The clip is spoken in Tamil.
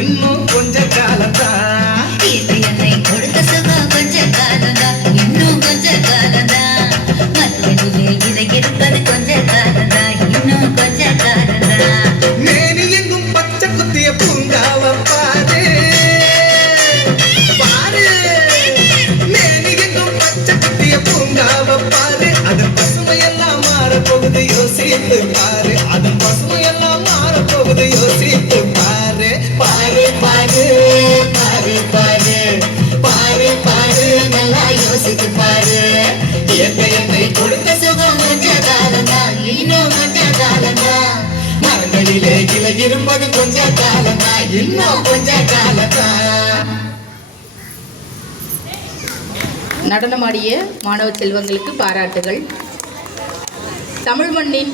இன்னும் கொஞ்ச காலம்தான். என்னை கொடுத்த சுகம் கொஞ்ச காலம்தான், இன்னும் கொஞ்ச காலம்தான். மறுபடியிலே இதை இருப்பது கொஞ்ச காலம்தான், இன்னும் கொஞ்ச காலம்தான். மேனி எங்கும் பச்சை குத்திய பூங்காவ பாரு பாரு. மேனி எங்கும் பச்சை குத்திய பூங்காவ பாரு. அதன் பசுமையெல்லாம் மாறப்போகுது யோசித்து பாரு. அதன் பசுமையெல்லாம் மாறப்போகுது யோசித்து பாரு. பாரு பாரு பாரு பாரு பாரு பாரு நல்லா யோசித்து பாரு. என்னை கொடுத்த சுகம் கொஞ்ச காலம்தான், இன்னும் கொஞ்ச காலம்தான். மரங்களிலே இலை இருப்பது கொஞ்ச காலம்தான், இன்னும் கொஞ்ச காலம்தான். நடனமாடிய மாணவ செல்வங்களுக்கு பாராட்டுகள். தமிழ் மண்ணின்